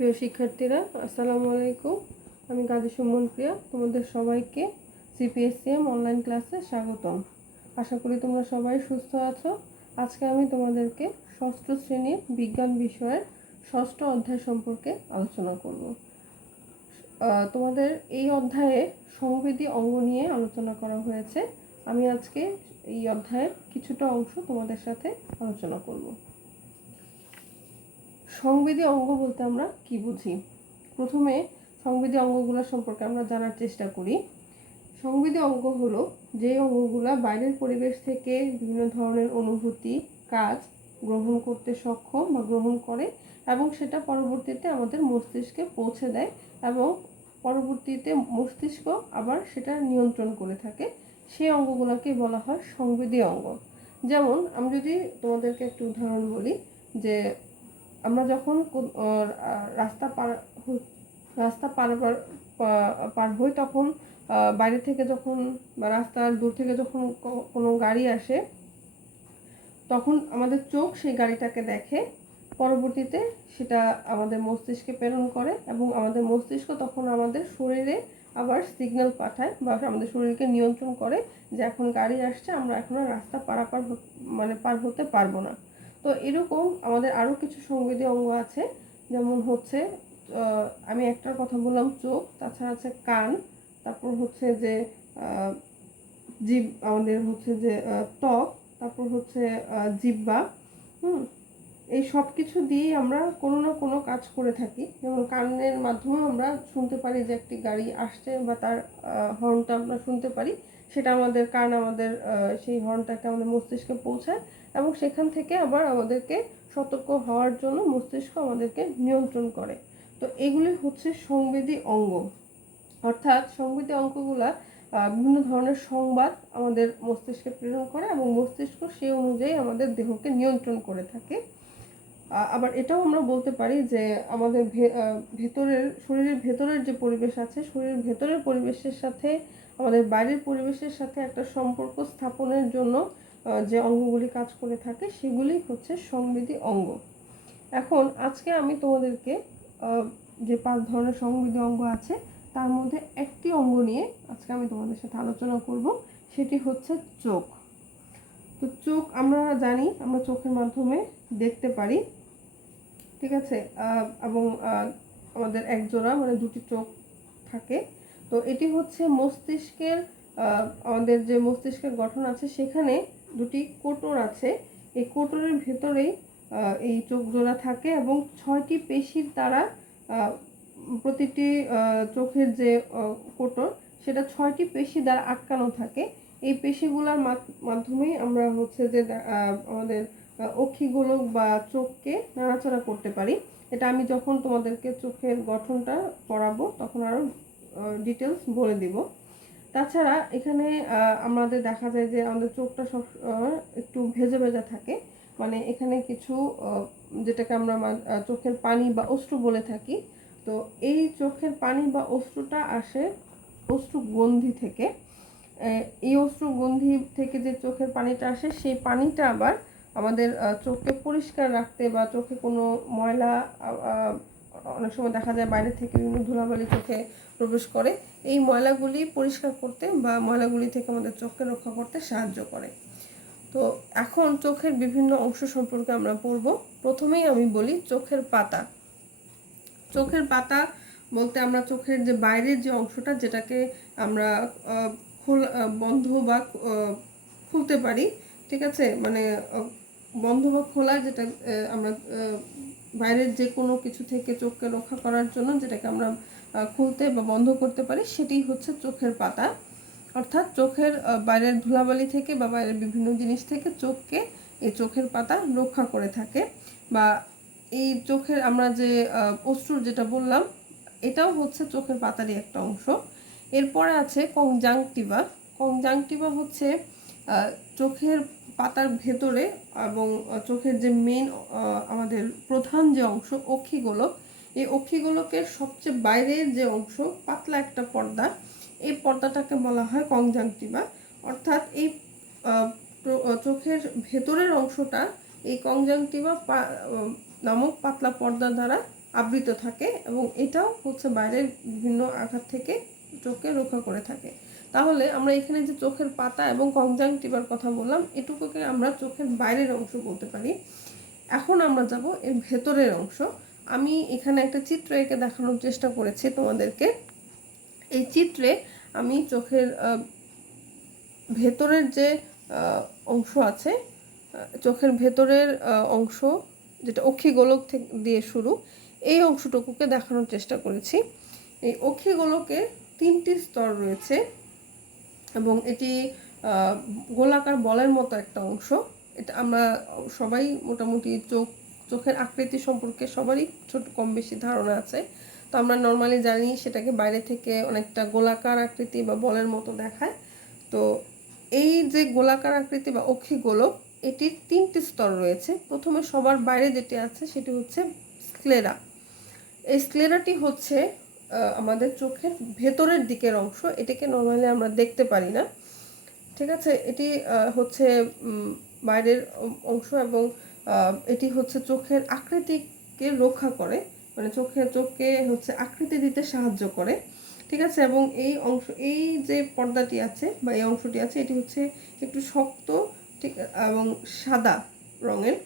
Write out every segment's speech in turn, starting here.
প্রিয় শিক্ষার্থীরা, আসসালামু আলাইকুম। আমি গাজী সুমন প্রিয়া, তোমাদের সবাইকে সিপিএসসিএম অনলাইন ক্লাসে স্বাগতম। আশা করি তোমরা সবাই সুস্থ আছো। আজকে আমি তোমাদেরকে ষষ্ঠ শ্রেণীর বিজ্ঞান বিষয়ের ষষ্ঠ অধ্যায় সম্পর্কে আলোচনা করব। তোমাদের এই অধ্যায়ে সংবেদী অঙ্গ নিয়ে আলোচনা করা হয়েছে। আমি আজকে এই অধ্যায়ের কিছুটা অংশ তোমাদের সাথে আলোচনা করব। সংবেদী অঙ্গ বলতে আমরা কি বুঝি? প্রথমে সংবেদী অঙ্গগুলো সম্পর্কে আমরা জানার চেষ্টা করি। সংবেদী অঙ্গ হলো যে অঙ্গগুলো বাইরের পরিবেশ থেকে বিভিন্ন ধরনের অনুভূতি, কাজ গ্রহণ করতে সক্ষম বা গ্রহণ করে এবং সেটা পরবর্তীতে আমাদের মস্তিষ্কে পৌঁছে দেয় এবং পরবর্তীতে মস্তিষ্ক আবার সেটা নিয়ন্ত্রণ করে থাকে। সেই অঙ্গগুলোকে বলা হয় সংবেদী অঙ্গ। যেমন আমি যদি তোমাদেরকে একটু উদাহরণ বলি, যে আমরা যখন রাস্তা পার হই, তখন বাইরে থেকে যখন বা রাস্তার দূর থেকে যখন কোনো গাড়ি আসে, তখন আমাদের চোখ সেই গাড়িটাকে দেখে, পরবর্তীতে সেটা আমাদের মস্তিষ্কে প্রেরণ করে এবং আমাদের মস্তিষ্ক তখন আমাদের শরীরে আবার সিগন্যাল পাঠায় বা আমাদের শরীরকে নিয়ন্ত্রণ করে যে এখন গাড়ি আসছে, আমরা এখন রাস্তা পার হতে পারবো না। তো এরকম আমাদের আরও কিছু সংবেদী অঙ্গ আছে, যেমন হচ্ছে আমি একটার কথা বললাম চোখ, তাছাড়া আছে কান, তারপর হচ্ছে যে জিভ, আমাদের হচ্ছে যে ত্বক, তারপর হচ্ছে জিহ্বা। এই সব কিছু দিয়েই আমরা কোনো না কোনো কাজ করে থাকি। যেমন কানের মাধ্যমেও আমরা শুনতে পারি যে একটি গাড়ি আসছে বা তার হর্নটা আমরা শুনতে পারি, সেটা আমাদের কান আমাদের সেই হর্নটাকে আমাদের মস্তিষ্কে পৌঁছায় এবং সেখান থেকে আবার আমাদেরকে সতর্ক হওয়ার জন্য মস্তিষ্ক আমাদেরকে নিয়ন্ত্রণ করে। তো এগুলি হচ্ছে সংবেদী অঙ্গ। অর্থাৎ সংবেদী অঙ্গগুলা বিভিন্ন ধরনের সংবাদ আমাদের মস্তিষ্কে প্রেরণ করে এবং মস্তিষ্ক সেই অনুযায়ী আমাদের দেহকে নিয়ন্ত্রণ করে থাকে। আবার এটাও আমরা বলতে পারি যে আমাদের শরীরের ভেতরের যে পরিবেশ আছে, শরীরের ভেতরের পরিবেশের সাথে আমাদের বাইরের পরিবেশের সাথে একটা সম্পর্ক স্থাপনের জন্য যে অঙ্গগুলি কাজ করে থাকে, সেগুলি হচ্ছে সংবেদী অঙ্গ। এখন আজকে আমি তোমাদেরকে যে 5 ধরনের সংবেদী অঙ্গ আছে, তার মধ্যে একটি অঙ্গ নিয়ে আজকে আমি তোমাদের সাথে আলোচনা করব, সেটি হচ্ছে চোখ। তো চোখ আমরা জানি, আমরা চোখের মাধ্যমে দেখতে পারি, ঠিক আছে, এবং আমাদের এক জোড়া মানে দুটি চোখ থাকে। তো এটি হচ্ছে মস্তিষ্কের, আমাদের যে মস্তিষ্কের গঠন আছে সেখানে দুটি কোটর আছে। এই কোটরের ভেতরেই এই চোখ জোড়া থাকে এবং 6টি পেশির দ্বারা প্রতিটি চোখের যে কোটর, সেটা 6টি পেশি দ্বারা আটকানো থাকে। এই পেশিগুলোর মাধ্যমেই আমরা হচ্ছে যে আমাদের অক্ষিগোলক বা চোখকে নাড়াচাড়া করতে পারি। এটা আমি যখন তোমাদেরকে চোখের গঠনটা পড়াবো তখন আরও ডিটেলস বলে দিব। তাছাড়া এখানে আমাদের দেখা যায় যে আমাদের চোখটা সব একটু ভেজা ভেজা থাকে, মানে এখানে কিছু যেটাকে আমরা চোখের পানি বা অশ্রু বলে থাকি। তো এই চোখের পানি বা অশ্রুটা আসে অশ্রুগন্ধি থেকে। এই অশ্রুগন্ধি থেকে যে চোখের পানিটা আসে, সেই পানিটা আবার আমাদের চোখকে পরিষ্কার রাখতে বা চোখে কোনো ময়লা, অনেক সময় দেখা যায় বাইরে থেকে বিভিন্ন ধুলাবালি চোখে প্রবেশ করে, এই ময়লাগুলি পরিষ্কার করতে বা ময়লাগুলি থেকে আমাদের চোখকে রক্ষা করতে সাহায্য করে। তো এখন চোখের বিভিন্ন অংশ সম্পর্কে আমরা পড়ব। প্রথমেই আমি বলি চোখের পাতা। চোখের পাতা বলতে আমরা চোখের যে বাইরের যে অংশটা, যেটাকে আমরা বন্ধ বা খুলতে পারি, ঠিক আছে, মানে বন্ধ বা খোলা, যেটা আমরা বাইরের যে কোনো কিছু থেকে চোখকে রক্ষা করার জন্য যেটাকে আমরা খুলতে বা বন্ধ করতে পারি, সেটি হচ্ছে চোখের পাতা। অর্থাৎ চোখের বাইরের ধুলাবালি থেকে বা বাইরের বিভিন্ন জিনিস থেকে চোখকে এই চোখের পাতা রক্ষা করে থাকে। বা এই চোখের আমরা যে অশ্রুর যেটা বললাম, এটাও হচ্ছে চোখের পাতারই একটা অংশ। এরপরে আছে কনজাংটিভা। কনজাংটিভা হচ্ছে চোখের পাতার ভেতরে এবং চোখের যে মেন আমাদের প্রধান যে অংশ অক্ষিগোলক, এই অক্ষিগোলকের সবচেয়ে বাইরের যে অংশ পাতলা একটা পর্দা, এই পর্দাটাকে বলা হয় কনজাংটিভা। অর্থাৎ এই চোখের ভেতরের অংশটা এই কনজাংটিভা নামক পাতলা পর্দা দ্বারা আবৃত থাকে এবং এটাও হচ্ছে বাইরের বিভিন্ন আঘাত থেকে চোখকে রক্ষা করে থাকে। তাহলে আমরা এখানে যে চোখের পাতা এবং কনজাংটিভার কথা বললাম, এটুকুকে আমরা চোখের বাইরের অংশ বলতে পারি। এখন আমরা যাব এর ভেতরের অংশ। আমি এখানে একটা চিত্র এঁকে দেখানোর চেষ্টা করেছি তোমাদেরকে। এই চিত্রে আমি চোখের ভেতরের যে অংশ আছে, চোখের ভেতরের অংশ যেটা অক্ষিগোলক থেকে দিয়ে শুরু, এই অংশটুকুকে দেখানোর চেষ্টা করেছি। এই অক্ষিগোলকের 3টি স্তর রয়েছে এবং এটি গোলাকার বলের মতো একটা অংশ। এটা আমরা সবাই মোটামুটি চোখের আকৃতি সম্পর্কে সবারই ছোট কম বেশি ধারণা আছে। তো আমরা নর্মালি জানি সেটাকে বাইরে থেকে অনেকটা গোলাকার আকৃতি বা বলের মতো দেখায়। তো এই যে গোলাকার আকৃতি বা অক্ষিগোলক, এটির 3টি স্তর রয়েছে। প্রথমে সবার বাইরে যেটি আছে সেটি হচ্ছে স্ক্লেরা। এই স্ক্লেরাটি হচ্ছে আমাদের চোখের ভেতরের দিকের অংশ। এটাকে নর্মালি আমরা দেখতে পারি না, ঠিক আছে। এটি হচ্ছে বাইরের অংশ এবং এটি হচ্ছে চোখের আকৃতিকে রক্ষা করে, মানে চোখকে হচ্ছে আকৃতি দিতে সাহায্য করে, ঠিক আছে। এবং এই যে পর্দাটি আছে বা এই অংশটি আছে, এটি হচ্ছে একটু শক্ত, ঠিক, এবং সাদা রঙের,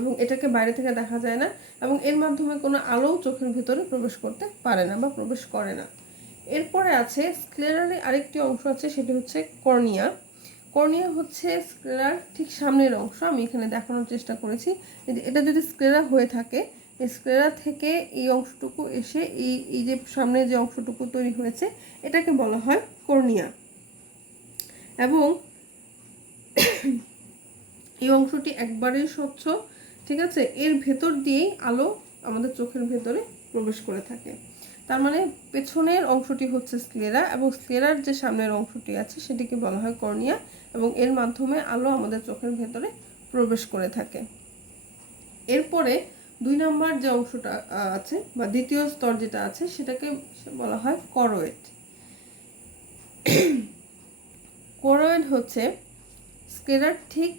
এবং এটাকে বাইরে থেকে দেখা যায় না এবং এর মাধ্যমে কোনো আলো চোখের ভিতরে প্রবেশ করতে পারে না বা প্রবেশ করে না। এরপরে আছে স্ক্লেরারে আরেকটি অংশ আছে, সেটি হচ্ছে কর্নিয়া। কর্নিয়া হচ্ছে স্ক্লেরার ঠিক সামনের অংশ। আমি এখানে দেখানোর চেষ্টা করেছি। এটা যদি স্ক্লেরা হয়ে থাকে, এই স্ক্লেরা থেকে এই অংশটুকু এসে এই যে সামনে যে অংশটুকু তৈরি হয়েছে, এটাকে বলা হয় কর্নিয়া। এবং এই অংশটি একবারেই স্বচ্ছ, ঠিক আছে। এর ভেতর দিয়েই আলো আমাদের চোখের ভেতরে প্রবেশ করে থাকে। তার মানে পেছনের অংশটি হচ্ছে স্ক্লেরা এবং স্ক্লেরার যে সামনের অংশটি আছে সেটিকে বলা হয় কর্নিয়া, এবং এর মাধ্যমে আলো আমাদের চোখের ভেতরে প্রবেশ করে থাকে। এরপরে 2 নম্বর যে অংশটা আছে বা দ্বিতীয় স্তর যেটা আছে সেটাকে বলা হয় করোয়েড। করোয়েড হচ্ছে স্ক্লেরার ঠিক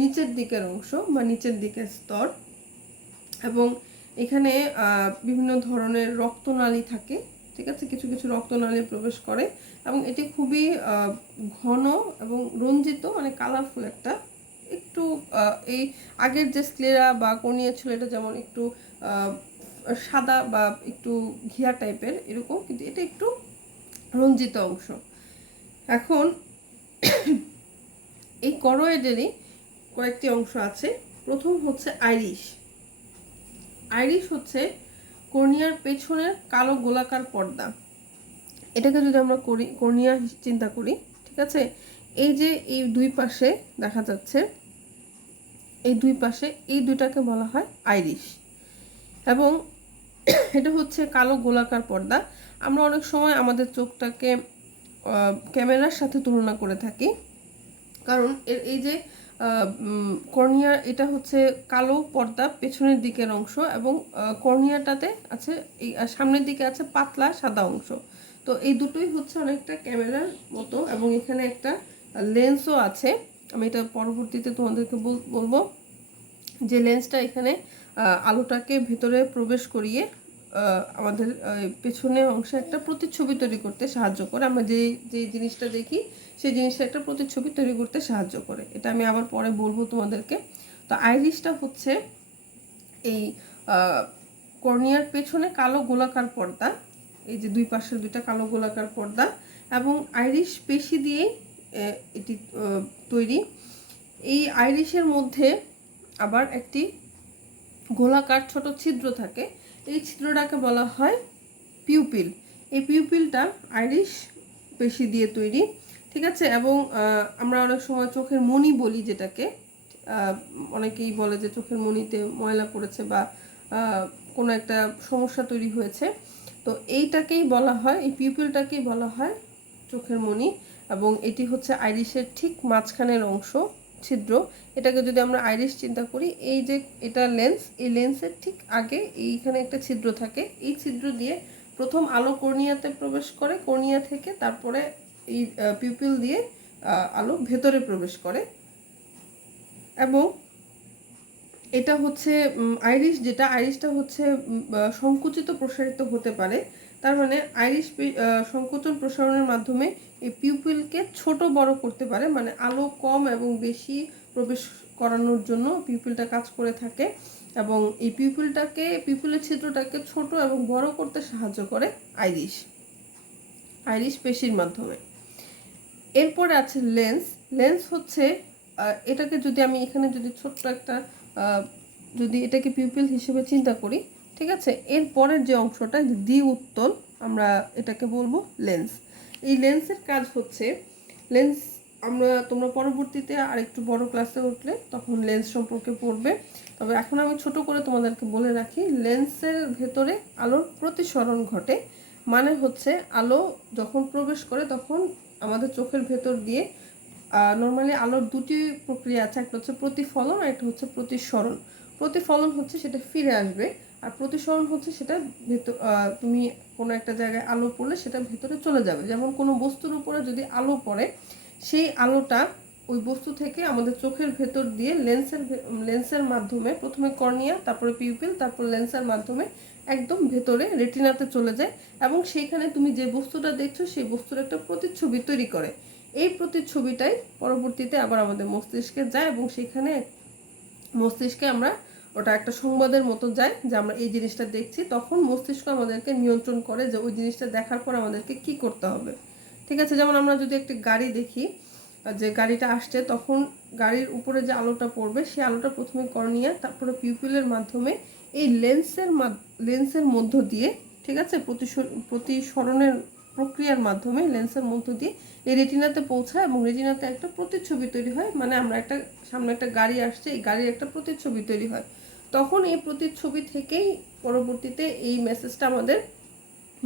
নিচের দিকের অংশ বা নিচের দিকের স্তর, এবং এখানে বিভিন্ন ধরনের রক্তনালী থাকে, ঠিক আছে। কিছু কিছু রক্তনালী প্রবেশ করে এবং এটি খুবই ঘন এবং রঞ্জিত, মানে কালারফুল একটা, একটু এই আগের যে স্ক্লেরা বা কর্নিয়া ছিল এটা যেমন একটু সাদা বা একটু ঘিয়া টাইপের এরকম, কিন্তু এটা একটু রঞ্জিত অংশ। এখন এই করোয়েডেরই কয়েকটি অংশ আছে। প্রথম হচ্ছে আইরিশ। আইরিশ হচ্ছে কর্নিয়ার পেছনের কালো গোলাকার পর্দা। এটাকে যদি আমরা কর্নিয়া চিন্তা করি, ঠিক আছে, এই যে এই দুই পাশে দেখা যাচ্ছে, এই দুই পাশে এই দুইটাকে বলা হয় আইরিশ, এবং এটা হচ্ছে কালো গোলাকার পর্দা। আমরা অনেক সময় আমাদের চোখটাকে ক্যামেরার সাথে তুলনা করে থাকি, কারণ এই যে কর্নিয়া, এটা হচ্ছে কালো পর্দা পেছনের দিকের অংশ এবং কর্নিয়াটাতে আছে এই সামনের দিকে আছে পাতলা সাদা অংশ। তো এই দুটোই হচ্ছে অনেকটা ক্যামেরার মতো, এবং এখানে একটা লেন্সও আছে। আমি এটা পরবর্তীতে তোমাদেরকে বলবো যে লেন্সটা এখানে আলোটাকে ভিতরে প্রবেশ করিয়ে আমাদের পেছনের অংশে একটা প্রতিচ্ছবি তৈরি করতে সাহায্য করে। আমরা যে জিনিসটা দেখি সেই জিনিসটা একটা প্রতিচ্ছবি তৈরি করতে সাহায্য করে। এটা আমি আবার পরে বলবো তোমাদেরকে। তো আইরিশটা হচ্ছে এই কর্নিয়ার পেছনে কালো গোলাকার পর্দা, এই যে দুই পাশের দুইটা কালো গোলাকার পর্দা, এবং আইরিশ পেশি দিয়েই এটি তৈরি। এই আইরিশের মধ্যে আবার একটি গোলাকার ছোট ছিদ্র থাকে, এই ছিদ্রটাকে বলা হয় পিউপিল। এই পিউপিলটা আইরিশ পেশি দিয়ে তৈরি, ঠিক আছে। এবং আমরা অনেক সময় চোখের মণি বলি, যেটাকে অনেকেই বলে যে চোখের মণিতে ময়লা পড়েছে বা কোনো একটা সমস্যা তৈরি হয়েছে, তো এইটাকেই বলা হয়, এই পিউপিলটাকেই বলা হয় চোখের মণি, এবং এটি হচ্ছে আইরিশের ঠিক মাঝখানের অংশ, ছিদ্র। এটাকে যদি আমরা আইরিশ চিন্তা করি, এই যে এটা লেন্স, এই লেন্সের ঠিক আগে এইখানে একটা ছিদ্র থাকে, এই ছিদ্র দিয়ে প্রথম আলো কর্নিয়াতে প্রবেশ করে, কর্নিয়া থেকে তারপরে এই পিউপিল দিয়ে আলো ভেতরে প্রবেশ করে, এবং এটা হচ্ছে আইরিশ, যেটা আইরিশটা হচ্ছে সংকুচিত প্রসারিত হতে পারে। তার মানে আইরিশ সংকোচন প্রসারণের মাধ্যমে এই পিউপিলকে ছোট বড় করতে পারে, মানে আলো কম এবং বেশি প্রবেশ করানোর জন্য পিউপিলটা কাজ করে থাকে, এবং এই পিউপিলের ছিদ্রটাকে ছোট এবং বড় করতে সাহায্য করে আইরিশ আইরিশ পেশির মাধ্যমে। এরপরে আছে লেন্স। লেন্স হচ্ছে এটাকে যদি আমি এখানে যদি ছোট্ট একটা যদি এটাকে পিউপিল হিসেবে চিন্তা করি, ঠিক আছে, এর পরের যে অংশটা দ্বি উত্তল, আমরা এটাকে বলবো লেন্স। এই লেন্সের কাজ হচ্ছে, লেন্স তোমরা পরবর্তীতে আরেকটু বড় ক্লাসে উঠলে তখন লেন্স সম্পর্কে পড়বে। তবে এখন আমি ছোট করে তোমাদেরকে বলে রাখি, লেন্সের ভেতরে আলোর প্রতিসরণ ঘটে। মানে হচ্ছে আলো যখন প্রবেশ করে তখন আমাদের চোখের ভেতর দিয়ে নর্মালি আলোর দুটি প্রক্রিয়া আছে, একটা হচ্ছে প্রতিফলন আর একটা হচ্ছে প্রতিসরণ। প্রতিফলন হচ্ছে সেটা ফিরে আসবে, আর প্রতিসরণ হচ্ছে সেটা ভেতর তুমি কোনো একটা জায়গায় আলো পড়লে সেটা ভেতরে চলে যাবে। যেমন কোনো বস্তুর উপরে যদি আলো পড়ে, সেই আলোটা ওই বস্তু থেকে আমাদের চোখের ভেতর দিয়ে লেন্সের মাধ্যমে প্রথমে কর্নিয়া, তারপরে পিউপিল, তারপর লেন্সের মাধ্যমে একদম ভেতরে রেটিনাতে চলে যায়, এবং সেইখানে তুমি যে বস্তুটা দেখছো সেই বস্তুর একটা প্রতিচ্ছবি তৈরি করে। এই প্রতিচ্ছবিটাই পরবর্তীতে আবার আমাদের মস্তিষ্কে যায়, এবং সেখানে মস্তিষ্কে আমরা ওটা একটা সংবাদের মতো যায় যে আমরা এই জিনিসটা দেখছি। তখন মস্তিষ্ক আমাদেরকে নিয়ন্ত্রণ করে যে ওই জিনিসটা দেখার পর আমাদেরকে কি করতে হবে। ঠিক আছে, যেমন আমরা যদি একটি গাড়ি দেখি, যে গাড়িটা আসছে, তখন গাড়ির উপরে যে আলোটা পড়বে সেই আলোটা প্রথমে কর্নিয়া, তারপরে পিউপিলের মাধ্যমে এই লেন্সের মধ্য দিয়ে, ঠিক আছে, প্রতিসরণের প্রক্রিয়ার মাধ্যমে লেন্সের মধ্য দিয়ে এই রেটিনাতে পৌঁছায়, এবং রেটিনাতে একটা প্রতিচ্ছবি তৈরি হয়। মানে আমরা সামনে একটা গাড়ি আসছে, এই গাড়ির একটা প্রতিচ্ছবি তৈরি হয়। তখন এই প্রতিচ্ছবি থেকেই পরবর্তীতে এই মেসেজটা আমাদের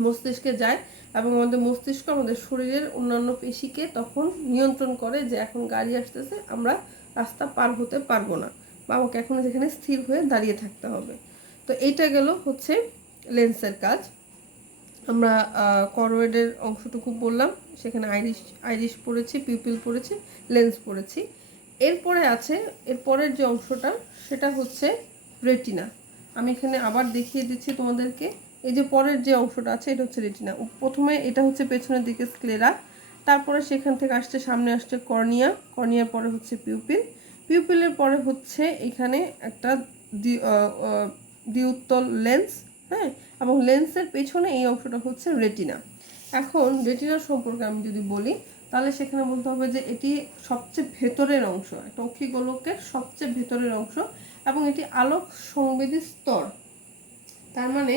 মস্তিষ্কে যায়, এবং আমাদের মস্তিষ্ক আমাদের শরীরের অন্যান্য পেশিকে তখন নিয়ন্ত্রণ করে যে এখন গাড়ি আসতেছে, আমরা রাস্তা পার হতে পারবো না, বা আমাকে এখন যেখানে স্থির হয়ে দাঁড়িয়ে থাকতে হবে। তো এইটা গেল হচ্ছে লেন্সের কাজ। আমরা করোয়েডের অংশটুকু বললাম, সেখানে আইরিশ পড়েছি, পিউপিল পড়েছি, লেন্স পড়েছি। এরপরের যে অংশটা সেটা হচ্ছে রেটিনা। আমি এখানে আবার দেখিয়ে দিচ্ছি তোমাদেরকে। এই যে পরের যে অংশটা আছে এটা হচ্ছে রেটিনা। প্রথমে এটা হচ্ছে পেছনের দিকে স্ক্লেরা, তারপরে সেখান থেকে সামনে আসছে কর্নিয়া, কর্নিয়ার পরে হচ্ছে পিউপিল, পিউপিলের পরে হচ্ছে এখানে একটা দ্বিউত্তল লেন্স, হ্যাঁ, এবং লেন্সের পেছনে এই অংশটা হচ্ছে রেটিনা। এখন রেটিনার সম্পর্কে আমি যদি বলি, তাহলে সেখানে বলতে হবে যে এটি সবচেয়ে ভেতরের অংশ, একটা অক্ষিগোলকের সবচেয়ে ভেতরের অংশ, এবং এটি আলোক সংবেদী স্তর। তার মানে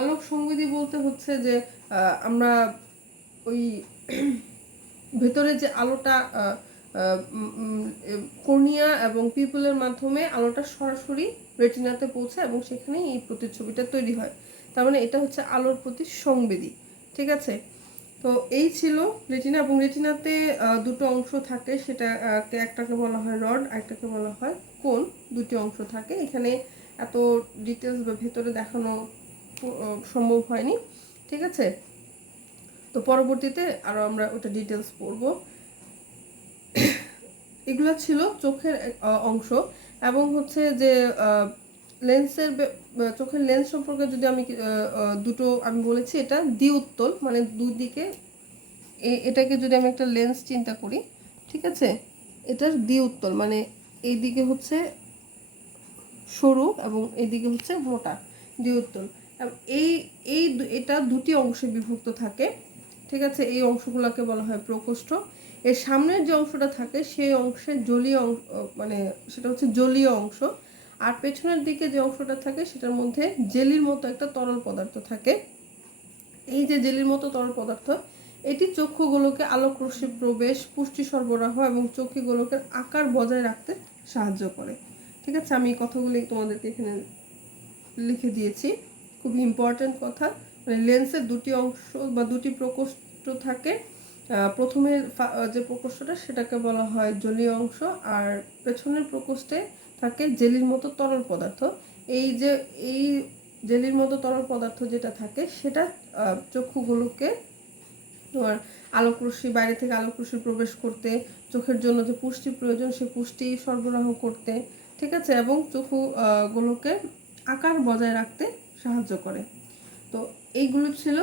আলোক সংবেদী বলতে হচ্ছে যে আমরা ওই ভেতরে যে আলোটা কর্নিয়া এবং পিউপিলের মাধ্যমে আলোটা সরাসরি রেটিনাতে পৌঁছায়, এবং সেখানেই এই প্রতিচ্ছবিটা তৈরি হয়। তার মানে এটা হচ্ছে আলোর প্রতি সংবেদী। ঠিক আছে, তো এই ছিল রেটিনা। এবং রেটিনাতে দুটো অংশ থাকে, সেটা একটাকে বলা হয় রড, একটাকে বলা হয় কোন। দুটি অংশ থাকে। এখানে এত ডিটেলস বা ভেতরে দেখানো সম্ভব হয়নি। ঠিক আছে, তো পরবর্তীতে আরও আমরা ওটা ডিটেলস পড়বো। এগুলো ছিল চোখের অংশ। এবং হচ্ছে যে চোখের লেন্স সম্পর্কে যদি আমি দুটো আমি বলেছি, এটা দ্বিউত্তল, মানে দুদিকে এটাকে যদি আমি একটা লেন্স চিন্তা করি, ঠিক আছে, এটার দ্বিউত্তল, মানে এই দিকে হচ্ছে সরু এবং এইদিকে হচ্ছে মোটা, দ্বিউত্তল। এই এই এটা দুটি অংশে বিভক্ত থাকে। ঠিক আছে, এই অংশগুলোকে বলা হয় প্রকোষ্ঠ। এর সামনের যে অংশটা থাকে সেই অংশে জলীয় মানে সেটা হচ্ছে জলীয় অংশ, আর পেছনের দিকে যে অংশটা থাকে সেটার মধ্যে জেলির মতো একটা তরল পদার্থ থাকে। এই যে জেলির মতো তরল পদার্থ, এটি চক্ষুগুলোকে আলোক রশ্মি প্রবেশ, পুষ্টি সরবরাহ এবং চক্ষুগুলোকে আকার বজায় রাখতে সাহায্য করে। ঠিক আছে, আমি এই কথাগুলি তোমাদেরকে এখানে লিখে দিয়েছি, খুবই ইম্পর্ট্যান্ট কথা। মানে লেন্সের দুটি অংশ বা দুটি প্রকোষ্ঠ থাকে। প্রথমের যে প্রকোষ্ঠটা সেটাকে বলা হয় জলীয় অংশ, আর পেছনের প্রকোষ্ঠে থাকে জেলির মতো তরল পদার্থ। এই জেলির মতো তরল পদার্থ যেটা থাকে সেটা চক্ষুগুলোকে তোমার আলোকরশ্মি, বাইরে থেকে আলোকরশ্মি প্রবেশ করতে, চোখের জন্য যে পুষ্টি প্রয়োজন সেই পুষ্টি সরবরাহ করতে, ঠিক ঠিক আছে, এবং চক্ষু গুলোকে আকার বজায় রাখতে সাহায্য করে। তো এইগুলো ছিল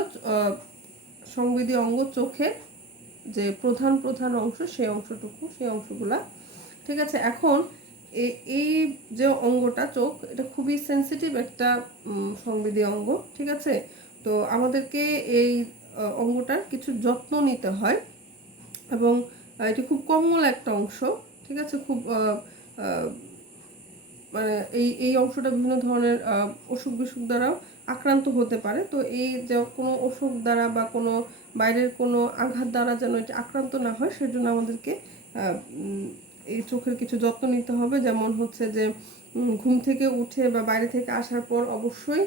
সংবেদী অঙ্গ, চোখের যে প্রধান প্রধান অংশ সেই অংশগুলা। ঠিক আছে, এখন এই যে অঙ্গটা চোখ, এটা খুবই সেন্সিটিভ একটা সংবেদী অঙ্গ। ঠিক আছে, তো আমাদেরকে এই অঙ্গটার কিছু যত্ন নিতে হয়, এবং এটি খুব কোমল একটা অংশ। ঠিক আছে, খুব মানে এই অংশটা বিভিন্ন ধরনের অসুখ বিসুখ দ্বারাও আক্রান্ত হতে পারে। তো এই যে কোনো অসুখ দ্বারা বা কোনো বাইরের কোনো আঘাত দ্বারা যেন এটি আক্রান্ত না হয়, সেজন্য আমাদেরকে এই চোখের কিছু যত্ন নিতে হবে। যেমন হচ্ছে যে ঘুম থেকে উঠে বা বাইরে থেকে আসার পর অবশ্যই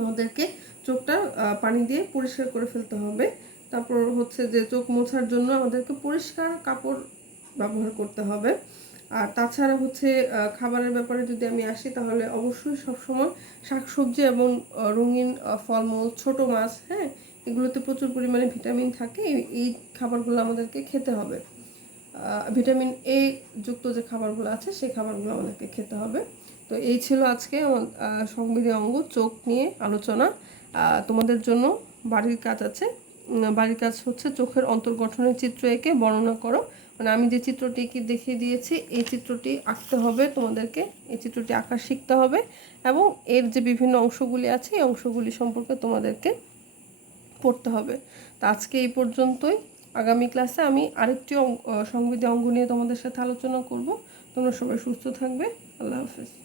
আমাদেরকে চোখটা পানি দিয়ে পরিষ্কার করে ফেলতে হবে। তারপর হচ্ছে যে চোখ মোছার জন্য আমাদেরকে পরিষ্কার কাপড় ব্যবহার করতে হবে। আর তাছাড়া হচ্ছে খাবারের ব্যাপারে যদি আমি আসি, তাহলে অবশ্যই সবসময় শাকসবজি এবং রঙিন ফলমূল, ছোট মাছ, হ্যাঁ, এগুলোতে প্রচুর পরিমাণে ভিটামিন থাকে। এই খাবারগুলো আমাদেরকে খেতে হবে। ভিটামিন এ যুক্ত যে খাবারগুলো আছে সেই খাবারগুলো আমাদেরকে খেতে হবে। তো এই ছিল আজকে আমার সংবেদী অঙ্গ চোখ নিয়ে আলোচনা। তোমাদের জন্য বাড়ির কাজ আছে। বাড়ির কাজ হচ্ছে চোখের অন্তর্গঠনের চিত্র এঁকে বর্ণনা করো। মানে আমি যে চিত্রটি দেখিয়ে দিয়েছি এই চিত্রটি আঁকতে হবে তোমাদেরকে, এই চিত্রটি আঁকা শিখতে হবে, এবং এর যে বিভিন্ন অংশগুলি আছে এই অংশগুলি সম্পর্কে তোমাদেরকে পড়তে হবে। তো আজকে এই পর্যন্তই। আগামী ক্লাসে আমি আরেকটি সংবেদী অঙ্গ নিয়ে তোমাদের সাথে আলোচনা করব। তোমরা সবাই সুস্থ থাকবে। আল্লাহ হাফেজ।